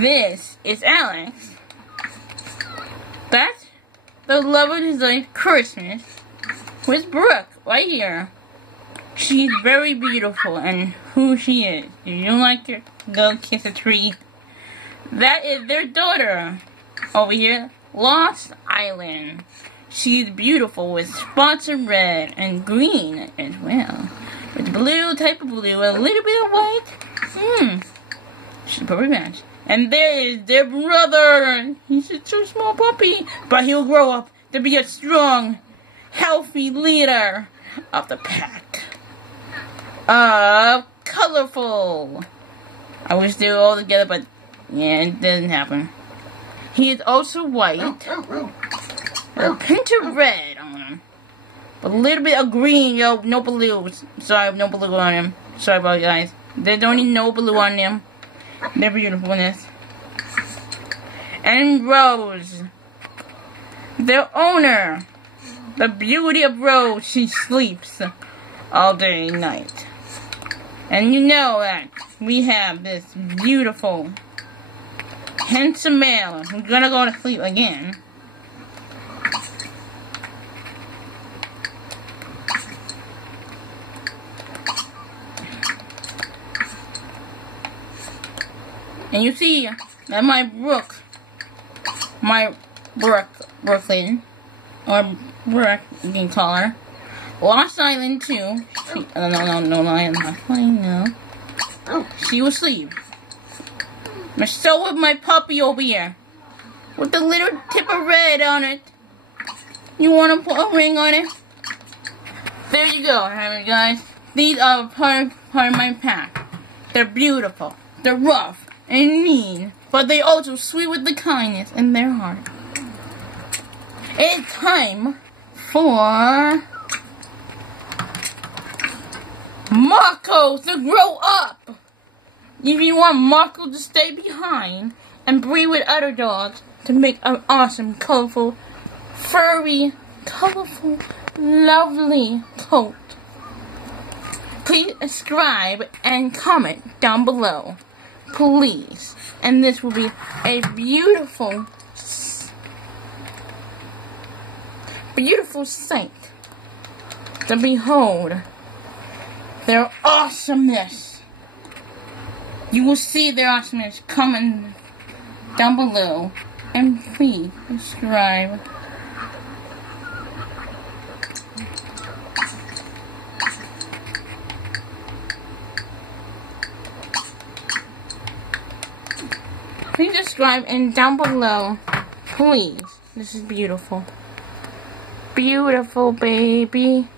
This is Alex. That's the love of his life, Christmas, with Brooke, right here. She's very beautiful, and who she is. If you don't like her, go kiss a tree. That is their daughter. Over here, Lost Island. She's beautiful with spots of red and green as well. With blue, type of blue, a little bit of white. She's probably matched. And there is their brother. He's just a small puppy, but he'll grow up to be a strong, healthy leader of the pack. Colorful. I wish they were all together, but yeah, it doesn't happen. He is also white. A pinch of red on him. A little bit of green, yo, no blue. Sorry, no blue on him. Sorry about it, guys. They don't need no blue on them. They're beautifulness. And Rose, their owner, the beauty of Rose, she sleeps all day and night. And you know that we have this beautiful, handsome male who's gonna go to sleep again. And you see that Brooklyn, or Brooke, you can call her, Lost Island too. She was asleep. And so was my puppy over here, with the little tip of red on it. You want to put a ring on it? There you go, guys. These are part of my pack. They're beautiful. They're rough and mean, but they also sweet with the kindness in their heart. It's time for Marco to grow up. If you want Marco to stay behind and breed with other dogs to make an awesome, colorful, furry, colorful, lovely coat, please subscribe and comment down below. Please. And this will be a beautiful sight to behold their awesomeness. You will see their awesomeness coming down below. And please subscribe. Please subscribe and down below, please. This is beautiful. Beautiful, baby.